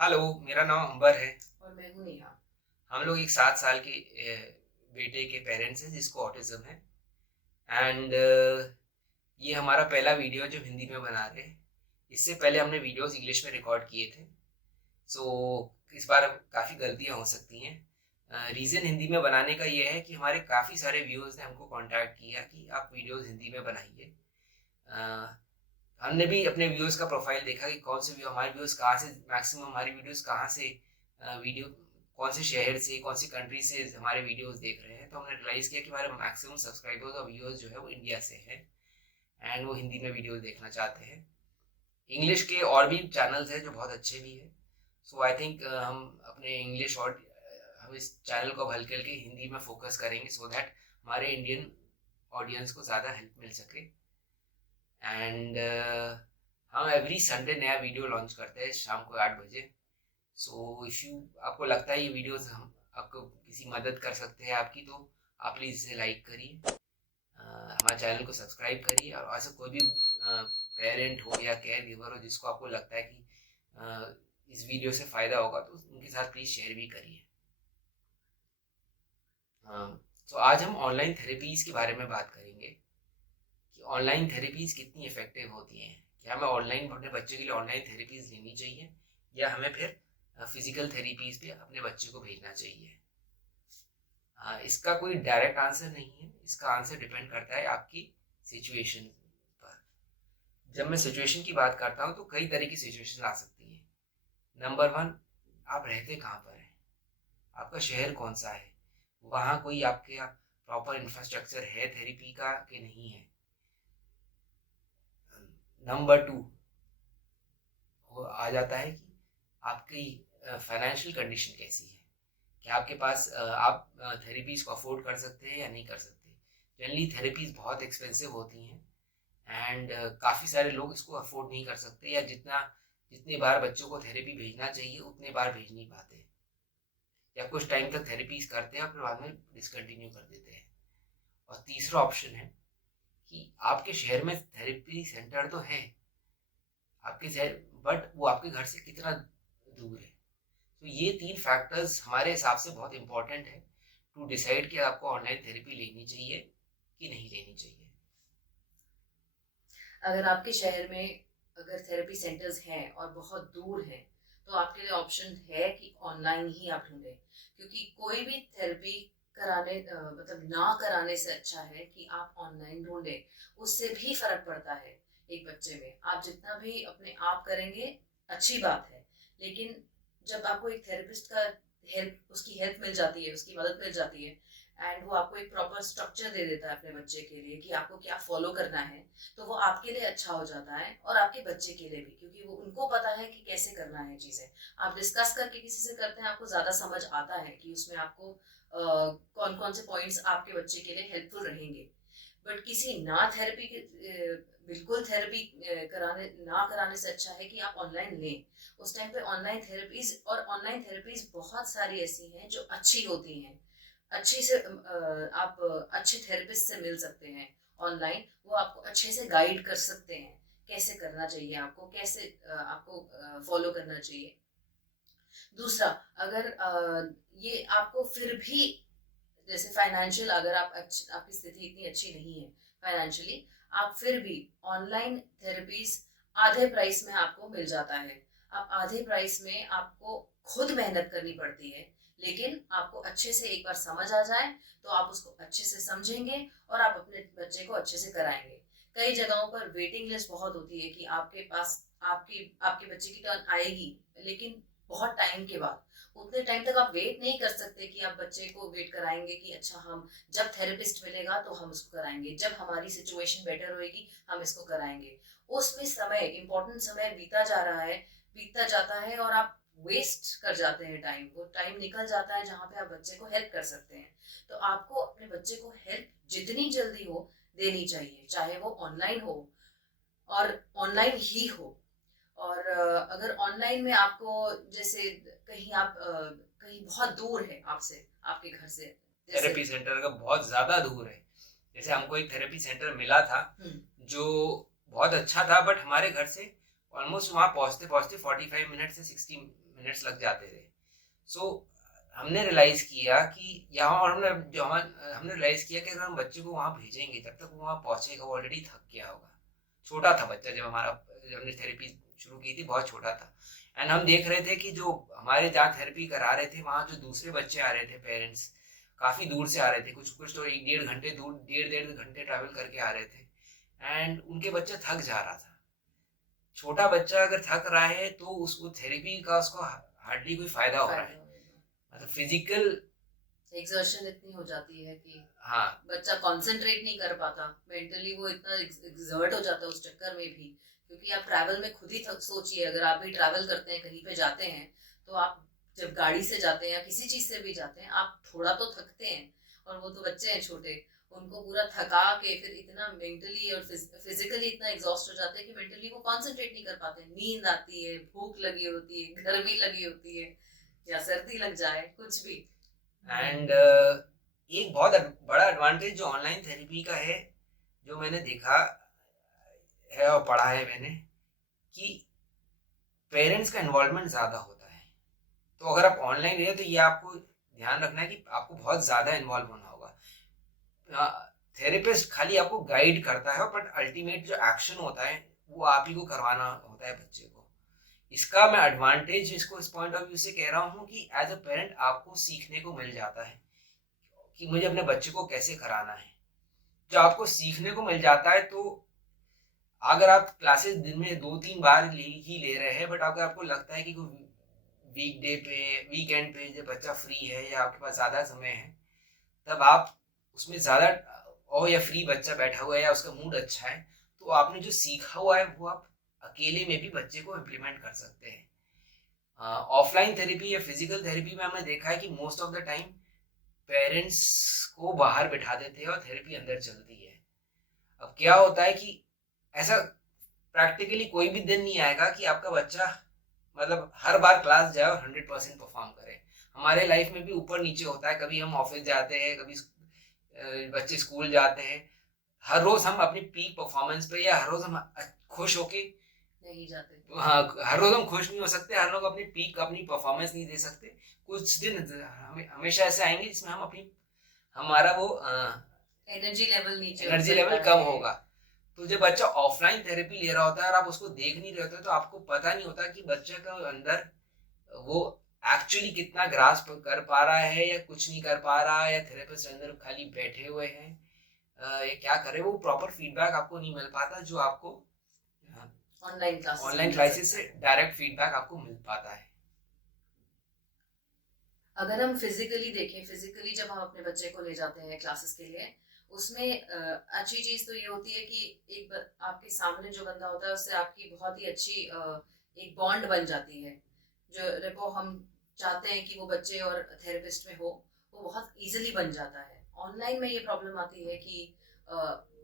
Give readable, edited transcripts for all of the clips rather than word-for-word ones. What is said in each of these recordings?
Hello, मेरा नाम अंबर है। और मैं हूँ नेहा। हम लोग एक 7 साल के बेटे के पेरेंट्स हैं जिसको ऑटिज्म है। एंड ये हमारा पहला वीडियो जो हिंदी में बना रहे हैं। इससे पहले हमने वीडियोस इंग्लिश में रिकॉर्ड किए थे। सो इस बार काफ़ी गलतियाँ हो सकती हैं। रीज़न हिंदी में बनाने का ये है कि हमारे काफ़ी सारे व्यूअर्स ने हमको कांटेक्ट किया कि आप वीडियोस हिंदी में बनाइए। अ, हमने भी अपने व्यूअर्स का प्रोफाइल देखा कि कौन से व्यू हमारे व्यूअर्स कहाँ से मैक्सिमम हमारी वीडियोस कहाँ से वीडियो कौन से शहर से कौन सी कंट्री से हमारे वीडियोस देख रहे हैं। तो हमने रियलाइज़ किया कि हमारे मैक्सिमम सब्सक्राइबर्स और व्यूअर्स जो है वो इंडिया से हैं एंड वो हिंदी में वीडियोस देखना चाहते हैं। इंग्लिश के और भी चैनल्स हैं जो बहुत अच्छे भी हैं। सो आई थिंक हम अपने इंग्लिश और हम इस चैनल को अब हल्के हल्के हिंदी में फोकस करेंगे सो दैट हमारे इंडियन ऑडियंस को ज़्यादा हेल्प मिल सके। एंड हम एवरी संडे नया वीडियो लॉन्च करते हैं शाम को 8 बजे। सो इफ़ यू आपको लगता है ये वीडियोस हम आपको किसी मदद कर सकते हैं आपकी, तो आप प्लीज़ इसे लाइक करिए, हमारे चैनल को सब्सक्राइब करिए। और ऐसा कोई भी पेरेंट हो या केयर गिवर हो जिसको आपको लगता है कि इस वीडियो से फ़ायदा होगा तो उनके साथ प्लीज़ शेयर भी करिए। तो आज हम ऑनलाइन थेरेपीज़ के बारे में बात करेंगे कि ऑनलाइन थेरेपीज़ कितनी इफ़ेक्टिव होती हैं। क्या हमें ऑनलाइन अपने बच्चे के लिए ऑनलाइन थेरेपीज़ लेनी चाहिए या हमें फिर फिज़िकल थेरेपीज़ पे अपने बच्चे को भेजना चाहिए। इसका कोई डायरेक्ट आंसर नहीं है, इसका आंसर डिपेंड करता है आपकी सिचुएशन पर। जब मैं सिचुएशन की बात करता हूँ तो कई तरह की सिचुएशन आ सकती हैं। नंबर 1, आप रहते कहाँ पर हैं, आपका शहर कौन सा है, वहाँ कोई आपके यहाँ प्रॉपर इंफ्रास्ट्रक्चर है थेरेपी का कि नहीं है। नंबर 2 वो आ जाता है कि आपकी फाइनेंशियल कंडीशन कैसी है। क्या आपके पास आप थेरेपीज़ को अफोर्ड कर सकते हैं या नहीं कर सकते। जनरली थेरेपीज़ बहुत एक्सपेंसिव होती हैं एंड काफ़ी सारे लोग इसको अफोर्ड नहीं कर सकते या जितनी बार बच्चों को थेरेपी भेजना चाहिए उतने बार भेज नहीं पाते, या कुछ टाइम तक थेरेपीज़ करते हैं और फिर बाद में डिसकंटिन्यू कर देते हैं। और तीसरा ऑप्शन है कि आपके शहर में थेरेपी सेंटर तो है आपके शहर, बट वो आपके घर से कितना दूर है। तो ये 3 फैक्टर्स हमारे हिसाब से बहुत इंपॉर्टेंट है टू डिसाइड कि आपको ऑनलाइन थेरेपी लेनी चाहिए कि नहीं लेनी चाहिए। अगर आपके शहर में अगर थेरेपी सेंटर्स हैं और बहुत दूर हैं, तो आपके लिए ऑप्शन है कि ऑनलाइन ही आप ढूंढें, क्योंकि कोई भी थेरेपी कराने मतलब ना कराने से अच्छा है कि आप ऑनलाइन ढूंढें। उससे भी फर्क पड़ता है एक बच्चे में। आप जितना भी अपने आप करेंगे अच्छी बात है, लेकिन जब आपको एक थेरेपिस्ट का हेल्प उसकी हेल्प मिल जाती है, उसकी मदद मिल जाती है, एंड वो आपको एक प्रॉपर स्ट्रक्चर दे देता है अपने बच्चे के लिए कि आपको क्या फॉलो करना है, तो वो आपके लिए अच्छा हो जाता है और आपके बच्चे के लिए भी, क्योंकि वो उनको पता है कि कैसे करना है चीजें। आप डिस्कस करके किसी से करते हैं, आपको ज्यादा समझ आता है कि उसमें आपको कौन कौन से पॉइंट्स आपके बच्चे के लिए हेल्पफुल रहेंगे। बट किसी ना थेरेपी के बिल्कुल थेरेपी कराने ना कराने से अच्छा है कि आप ऑनलाइन लें। उस टाइम पे ऑनलाइन थेरेपीज बहुत सारी ऐसी हैं जो अच्छी होती हैं। अच्छे से आप अच्छे थेरेपिस्ट से मिल सकते हैं ऑनलाइन। वो आपको अच्छे से गाइड कर सकते हैं कैसे करना चाहिए, आपको कैसे आपको फॉलो करना चाहिए। दूसरा, अगर ये आपको फिर भी जैसे फाइनेंशियल, अगर आपकी स्थिति इतनी अच्छी नहीं है फाइनेंशियली, आप फिर भी ऑनलाइन थेरेपीज आधे प्राइस में आपको मिल जाता है। आप आधे प्राइस में आपको खुद मेहनत करनी पड़ती है, लेकिन आपको अच्छे से एक बार समझ आ जाए तो आप उसको अच्छे से समझेंगे और आप अपने बच्चे को अच्छे से कराएंगे। कई जगहों पर वेटिंग लिस्ट बहुत होती है कि आपके पास आपके बच्चे की टर्न आएगी, लेकिन बहुत टाइम के बाद। उतने टाइम तक आप वेट नहीं कर सकते कि आप बच्चे को वेट कराएंगे कि अच्छा हम जब थेरेपिस्ट मिलेगा तो हम उसको कराएंगे, जब हमारी सिचुएशन बेटर होएगी हम इसको कराएंगे। उसमें समय, इंपॉर्टेंट समय बीतता जाता है और आप वेस्ट कर जाते हैं टाइम। वो टाइम निकल जाता है जहाँ पे आप बच्चे को हेल्प कर सकते हैं। तो आपको अपने बच्चे को हेल्प जितनी जल्दी हो देनी चाहिए, चाहे वो ऑनलाइन हो और ऑनलाइन ही हो। और अगर ऑनलाइन में आपको जैसे कहीं बहुत दूर है आपसे, आपके घर से, जैसे थेरेपी सेंटर का बहुत ज़्यादा दूर है। जैसे हमको एक थेरेपी सेंटर मिला था जो बहुत अच्छा था, बट हमारे घर से ऑलमोस्ट वहाँ पहुँचते पहुँचते 45 मिनट से 60 मिनट्स लग जाते थे। सो हमने रियलाइज़ किया कि यहाँ और हमने रियलाइज़ किया कि अगर हम बच्चे को वहाँ भेजेंगे तब तक वो वहाँ पहुँचेगा, वो ऑलरेडी थक गया होगा। छोटा था बच्चा जब हमने थेरेपी शुरू की थी, बहुत छोटा था। एंड हम देख रहे थे कि जो हमारे जहाँ थेरेपी करा रहे थे वहाँ जो दूसरे बच्चे आ रहे थे, पेरेंट्स काफ़ी दूर से आ रहे थे, कुछ कुछ तो 1 डेढ़ घंटे दूर, डेढ़ डेढ़ घंटे ट्रैवल करके आ रहे थे। एंड उनके बच्चा थक जा रहा था। छोटा बच्चा अगर थक रहा है तो उसको थेरेपी का उसको हार्डली कोई फायदा हो रहा है, मतलब फिजिकल एक्सर्शन इतनी हो जाती है कि हाँ बच्चा कंसंट्रेट नहीं कर पाता, मेंटली वो इतना एक्सर्ट हो जाता है उस चक्कर में भी। क्योंकि आप ट्रैवल में खुद ही सोचिए, अगर आप भी ट्रैवल करते हैं, कहीं पे जाते हैं, तो आप जब गाड़ी से जाते हैं या किसी चीज से भी जाते हैं, आप थोड़ा तो थकते हैं। और वो तो बच्चे हैं छोटे, उनको पूरा थका के फिर इतना मेंटली और फिजिकली इतना एग्जॉस्ट हो जाते हैं कि मेंटली वो कंसंट्रेट नहीं कर पाते। नींद आती है, भूख लगी होती है, गर्मी लगी होती है, या सर्दी लग जाए, कुछ भी। एंड एक बहुत बड़ा एडवांटेज जो ऑनलाइन थेरेपी का है, जो मैंने देखा है और पढ़ा है मैंने, कि पेरेंट्स का इन्वॉल्वमेंट ज़्यादा होता है। तो अगर आप ऑनलाइन रहे हो तो ये आपको ध्यान रखना है कि आपको बहुत ज़्यादा इन्वॉल्व होना होगा। थेरेपिस्ट खाली आपको गाइड करता है, बट अल्टीमेट जो एक्शन होता है वो आप ही को करवाना होता है बच्चे को। इसका मैं एडवांटेज इसको इस पॉइंट ऑफ व्यू से कह रहा हूँ कि एज अ पेरेंट आपको सीखने को मिल जाता है कि मुझे अपने बच्चे को कैसे कराना है। जब आपको सीखने को मिल जाता है तो अगर आप क्लासेस दिन में 2-3 बार ही ले रहे हैं, बट अगर आपको लगता है कि वीकडे पे, वीकेंड पे जब बच्चा फ्री है या आपके पास ज़्यादा समय है, तब आप उसमें ज़्यादा, और या फ्री बच्चा बैठा हुआ है या उसका मूड अच्छा है, तो आपने जो सीखा हुआ है वो आप अकेले में भी बच्चे को इम्प्लीमेंट कर सकते हैं। ऑफलाइन थेरेपी या फिजिकल थेरेपी में हमने देखा है कि most of the time parents को बाहर बिठा देते हैं और थेरेपी अंदर चलती है। अब क्या होता है कि ऐसा प्रैक्टिकली कोई भी दिन नहीं आएगा कि आपका बच्चा मतलब हर बार क्लास जाए और 100% परफॉर्म करे। हमारे लाइफ में भी ऊपर नीचे होता है, कभी हम ऑफिस जाते हैं, कभी बच्चे स्कूल जाते हैं। हर रोज हम अपनी पीक परफॉर्मेंस पे या हर रोज हम खुश होके नहीं जाते। हाँ, हर रोज हम खुश नहीं हो सकते, हर लोग अपनी पीक अपनी परफॉर्मेंस नहीं दे सकते। कुछ दिन हमेशा ऐसे आएंगे जिसमें हम अपनी हमारा वो एनर्जी लेवल कम होगा। तो जब बच्चा ऑफलाइन थेरेपी ले रहा होता है और आप उसको देख नहीं रहे होते तो आपको पता नहीं होता कि बच्चे का अंदर वो एक्चुअली कितना ग्रास्प कर पा रहा है या कुछ नहीं कर पा रहा है, या थेरेपिस्ट अंदर खाली बैठे हुए हैं या क्या करे। वो प्रॉपर फीडबैक आपको नहीं मिल पाता जो आपको ऑनलाइन क्लासेस से डायरेक्ट फीडबैक आपको मिल पाता है। अगर हम फिजिकली देखें, फिजिकली जब हम अपने बच्चे को ले जाते हैं क्लासेस के लिए, उसमें अच्छी चीज तो ये होती है कि एक आपके सामने जो बंदा होता है उससे आपकी बहुत ही अच्छी एक बॉन्ड बन जाती है। जो रेपो हम चाहते हैं कि वो बच्चे और थेरेपिस्ट में हो, वो बहुत इजीली बन जाता है। ऑनलाइन में ये प्रॉब्लम आती है कि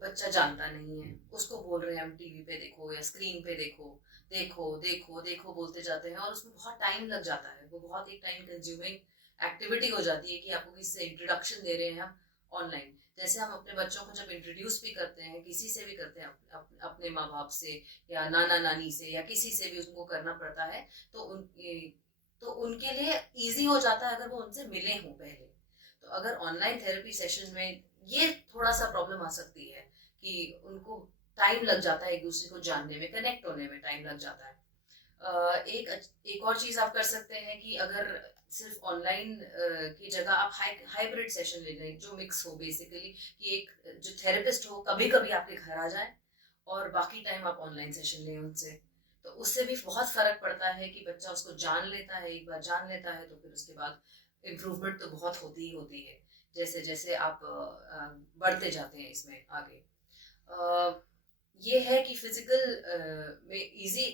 बच्चा जानता नहीं है, उसको बोल रहे हैं हम टीवी पे देखो या स्क्रीन पे देखो, देखो देखो देखो बोलते जाते हैं, और उसमें बहुत टाइम लग जाता है। वो बहुत एक टाइम कंज्यूमिंग एक्टिविटी हो जाती है कि आपको किसी से इंट्रोडक्शन दे रहे हैं हम ऑनलाइन। जैसे हम अपने बच्चों को जब इंट्रोड्यूस भी करते हैं, किसी से भी करते हैं, अपने माँ बाप से या नाना नानी से या किसी से भी उनको करना पड़ता है, तो उनके लिए इजी हो जाता है अगर वो उनसे मिले हों पहले। तो अगर ऑनलाइन थेरेपी सेशन में ये थोड़ा सा प्रॉब्लम आ सकती है कि उनको टाइम लग जाता है, एक दूसरे को जानने में, कनेक्ट होने में टाइम लग जाता है। एक और चीज आप कर सकते हैं कि अगर सिर्फ ऑनलाइन की जगह आप हाइब्रिड सेशन ले लें, जो मिक्स हो बेसिकली, कि एक जो थेरेपिस्ट हो कभी कभी आपके घर आ जाए और बाकी टाइम आप ऑनलाइन सेशन लें उनसे। तो उससे भी बहुत फर्क पड़ता है कि बच्चा उसको जान लेता है। एक बार जान लेता है तो फिर उसके बाद इम्प्रूवमेंट तो बहुत होती ही होती है, जैसे जैसे आप बढ़ते जाते हैं इसमें आगे। ये है कि फिजिकल में इजी,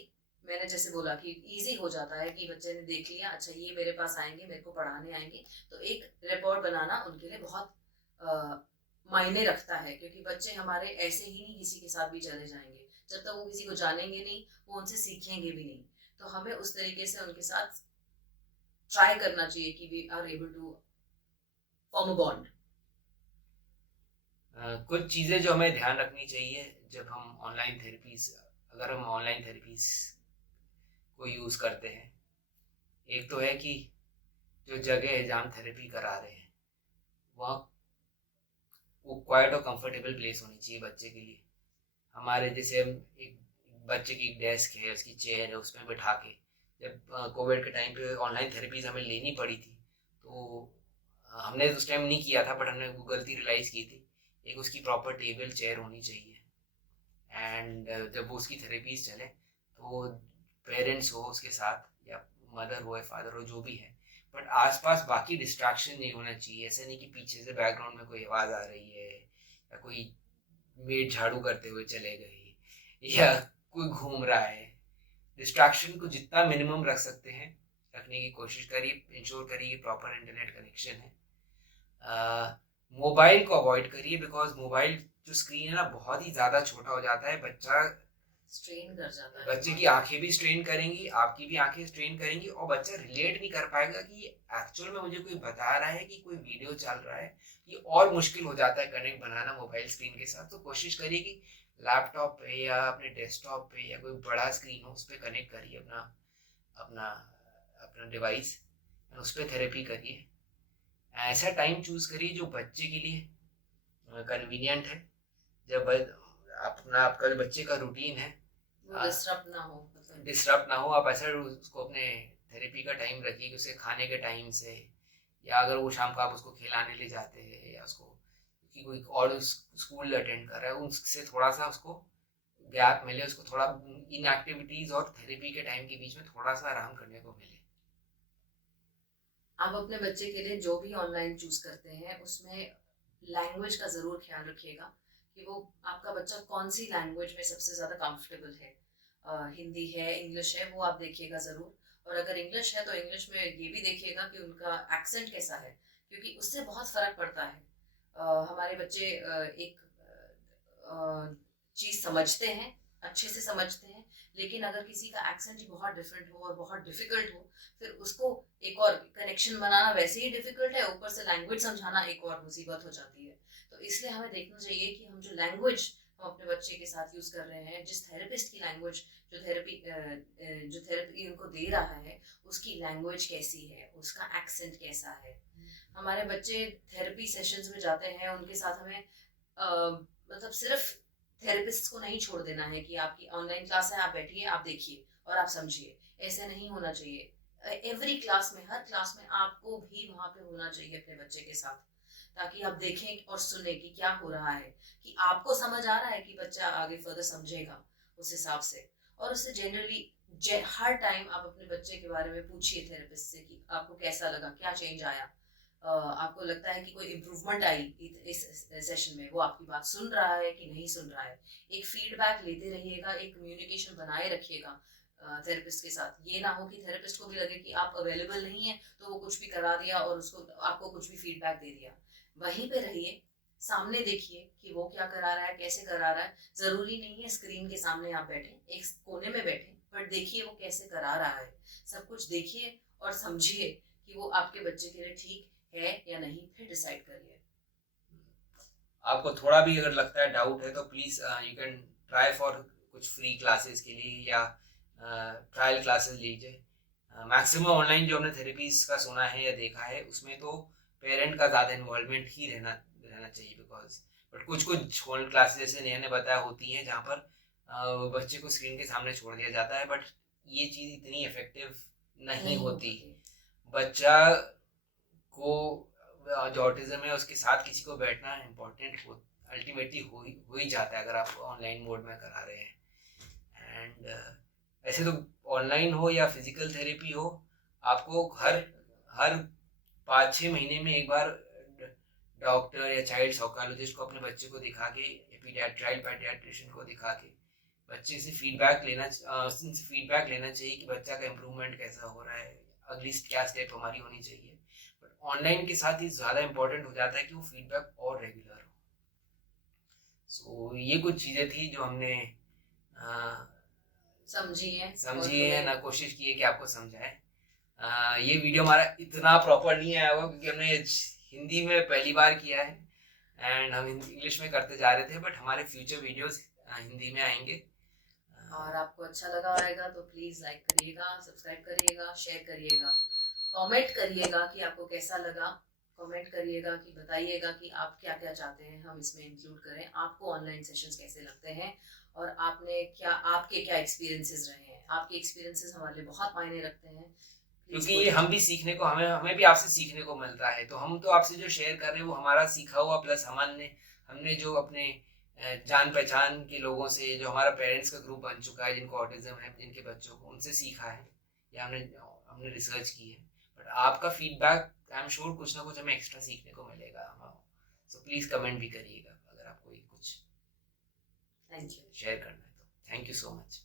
मैंने जैसे बोला कि इजी हो जाता है कि बच्चे ने देख लिया, अच्छा ये मेरे पास आएंगे, मेरे को पढ़ाने आएंगे, तो एक रिपोर्ट बनाना उनके लिए बहुत मायने रखता है। क्योंकि बच्चे हमारे ऐसे ही नहीं किसी के साथ भी चले जाएंगे, जब तक वो किसी को जानेंगे नहीं, वो उनसे सीखेंगे भी नहीं। तो हमें उस तरीके से उनके साथ ट्राई करना चाहिए कि we are able to form a bond. कुछ चीज़ें जो हमें ध्यान रखनी चाहिए जब हम ऑनलाइन थेरेपीज, अगर हम ऑनलाइन थेरेपीज को यूज़ करते हैं। एक तो है कि जो जगह है जहाँ थेरेपी करा रहे हैं वहाँ वो क्वाइट और कंफर्टेबल प्लेस होनी चाहिए बच्चे के लिए। हमारे जैसे हम एक बच्चे की डेस्क है, उसकी चेयर है, उसमें बिठा के जब कोविड के टाइम पे ऑनलाइन थेरेपीज हमें लेनी पड़ी थी तो हमने उस टाइम नहीं किया था, बट हमने वो गलती रियलाइज़ की थी। एक उसकी प्रॉपर टेबल चेयर होनी चाहिए एंड जब वो उसकी थेरेपीज चले तो पेरेंट्स हो उसके साथ या मदर हो या फादर हो जो भी है, बट आसपास बाकी डिस्ट्रैक्शन नहीं होना चाहिए। ऐसे नहीं कि पीछे से बैकग्राउंड में कोई आवाज़ आ रही है या कोई मेड झाड़ू करते हुए चले गई या कोई घूम रहा है। डिस्ट्रैक्शन को जितना मिनिमम रख सकते हैं रखने की कोशिश करिए। इंश्योर करिए कि प्रॉपर इंटरनेट कनेक्शन है। मोबाइल को अवॉइड करिए बिकॉज मोबाइल जो स्क्रीन है ना बहुत ही ज़्यादा छोटा हो जाता है। बच्चा स्ट्रेन कर जाता है, बच्चे की आंखें भी स्ट्रेन करेंगी, आपकी भी आंखें स्ट्रेन करेंगी और बच्चा रिलेट नहीं कर पाएगा कि एक्चुअल में मुझे कोई बता रहा है कि कोई वीडियो चल रहा है। ये और मुश्किल हो जाता है कनेक्ट बनाना मोबाइल स्क्रीन के साथ। तो कोशिश करिए कि लैपटॉप पे या अपने डेस्कटॉप पे या कोई बड़ा स्क्रीन हो उस पर कनेक्ट करिए अपना अपना अपना डिवाइस, उस पर थेरेपी करिए। ऐसा टाइम चूज करिए जो बच्चे के लिए कन्वीनियंट है। जब अपना आपका जो बच्चे का रूटीन है डिस्टर्ब ना हो, डिस्टर्ब ना हो, आप ऐसा उसको अपने थेरेपी का टाइम रखिए कि उसे खाने के टाइम से, या अगर वो शाम को आप उसको खिलाने ले जाते हैं या उसको कि कोई और स्कूल अटेंड कर रहा है उससे थोड़ा सा उसको गैप मिले, उसको थोड़ा इन एक्टिविटीज और थेरेपी के टाइम के बीच में थोड़ा सा आराम करने को मिले। आप अपने बच्चे के लिए जो भी ऑनलाइन चूज करते हैं उसमें लैंग्वेज का जरूर ख्याल रखिएगा कि वो आपका बच्चा कौन सी लैंग्वेज में सबसे ज्यादा कंफर्टेबल है। हिंदी है, इंग्लिश है, वो आप देखिएगा जरूर। और अगर इंग्लिश है तो इंग्लिश में ये भी देखिएगा कि उनका एक्सेंट कैसा है, क्योंकि उससे बहुत फर्क पड़ता है। हमारे बच्चे एक चीज समझते हैं, अच्छे से समझते हैं, लेकिन अगर किसी का एक्सेंट ही बहुत डिफरेंट हो और बहुत डिफिकल्ट हो, फिर उसको एक और कनेक्शन बनाना वैसे ही डिफिकल्ट है, ऊपर से लैंग्वेज समझाना एक और मुसीबत हो जाती है। तो इसलिए हमें देखना चाहिए कि हम जो लैंग्वेज हम अपने बच्चे के साथ यूज कर रहे हैं, जिस थेरेपिस्ट की लैंग्वेज जो थेरेपी उनको दे रहा है उसकी लैंग्वेज कैसी है, उसका एक्सेंट कैसा है। हमारे बच्चे थेरेपी सेशंस में जाते हैं, उनके साथ हमें मतलब सिर्फ थेरेपिस्ट को नहीं छोड़ देना है कि आपकी ऑनलाइन क्लास है, आप बैठिए, आप देखिए और आप समझिए। ऐसे नहीं होना चाहिए। एवरी क्लास में, हर क्लास में आपको भी वहां पे होना चाहिए अपने बच्चे के साथ, ताकि आप देखें और सुने कि क्या हो रहा है, कि आपको समझ आ रहा है कि बच्चा आगे फर्दर समझेगा उस हिसाब से। और उससे जनरली हर टाइम आप अपने बच्चे के बारे में पूछिए थेरेपिस्ट से कि आपको कैसा लगा, क्या चेंज आया, आपको लगता है कि कोई इम्प्रूवमेंट आई इस सेशन में, वो आपकी बात सुन रहा है कि नहीं सुन रहा है। एक फीडबैक लेते रहिएगा, एक कम्युनिकेशन बनाए रखिएगा थेरेपिस्ट के साथ। ये ना हो कि थेरेपिस्ट को भी लगे कि आप अवेलेबल नहीं है तो वो कुछ भी करा दिया और उसको आपको कुछ भी फीडबैक दे दिया। वहीं पे रहिए, सामने देखिए कि वो क्या करा रहा है, कैसे करा रहा है। जरूरी नहीं है स्क्रीन के सामने आप बैठे, एक कोने में बैठे, पर देखिए वो कैसे करा रहा है। सब कुछ देखिए और समझिए कि वो आपके बच्चे के लिए ठीक है या नहीं, फिर डिसाइड करिए। आपको थोड़ा भी अगर लगता है डाउट है तो please you can try for कुछ फ्री क्लासेस के लिए या ट्रायल क्लासेस लीजिए। मैक्सिमम ऑनलाइन जो हमने थेरेपीज का सुना है या देखा है उसमें तो पेरेंट का ज़्यादा इन्वॉल्वमेंट ही रहना चाहिए बिकॉज, बट कुछ ऑनलाइन क्लासेस जैसे नया ने बताया होती हैं जहाँ पर बच्चे को स्क्रीन के सामने छोड़ दिया जाता है, बट ये चीज़ इतनी इफेक्टिव नहीं होती। बच्चा को जो ऑटिज्म है उसके साथ किसी को बैठना इम्पोर्टेंट हो अल्टीमेटली हो ही जाता है अगर आप ऑनलाइन मोड में करा रहे हैं। एंड ऐसे तो ऑनलाइन हो या फिजिकल थेरेपी हो, आपको हर 5-6 महीने में एक बार डॉक्टर या चाइल्ड साइकोलॉजिस्ट को अपने बच्चे को दिखा के, चाइल्ड पैडियाट्रिशियन को दिखा के बच्चे से फीडबैक लेना चाहिए कि बच्चा का इम्प्रूवमेंट कैसा हो रहा है, अगली क्या स्टेप हमारी होनी चाहिए। बट ऑनलाइन के साथ ही ज़्यादा इम्पोर्टेंट हो जाता है कि वो फीडबैक और रेगुलर हो। सो ये कुछ चीज़ें थी जो हमने समझी है ना, कोशिश की है कि आपको समझाए। ये वीडियो हमारा इतना प्रॉपर नहीं आया होगा क्योंकि हमने हिंदी में पहली बार किया है एंड हम इंग्लिश में करते जा रहे थे, बट हमारे फ्यूचर वीडियोस हिंदी में आएंगे। और आपको अच्छा लगा होगा तो प्लीज़ लाइक करिएगा, सब्सक्राइब करिएगा, शेयर करिएगा, कमेंट करिएगा कि आपको कैसा लगा, कमेंट करिएगा कि बताइएगा कि आप क्या क्या चाहते हैं हम इसमें इंक्लूड करें, आपको ऑनलाइन सेशंस कैसे लगते हैं और आपके क्या एक्सपीरियंसेस रहे हैं। आपके एक्सपीरियंसेस हमारे लिए बहुत मायने रखते हैं, क्योंकि ये हम भी सीखने को हमें भी आपसे सीखने को मिल रहा है, तो हम तो आपसे जो शेयर कर रहे हैं वो हमारा सीखा हुआ प्लस हमने जो अपने जान पहचान के लोगों से, जो हमारा पेरेंट्स का ग्रुप बन चुका है जिनको ऑटिज्म है, जिनके बच्चों को, उनसे सीखा है या हमने रिसर्च की है। बट आपका फीडबैक आई एम श्योर कुछ ना कुछ हमें एक्स्ट्रा सीखने को मिलेगा। सो प्लीज़ कमेंट भी करिएगा अगर आपको कुछ थैंक यू शेयर करना है तो। Thank you so much.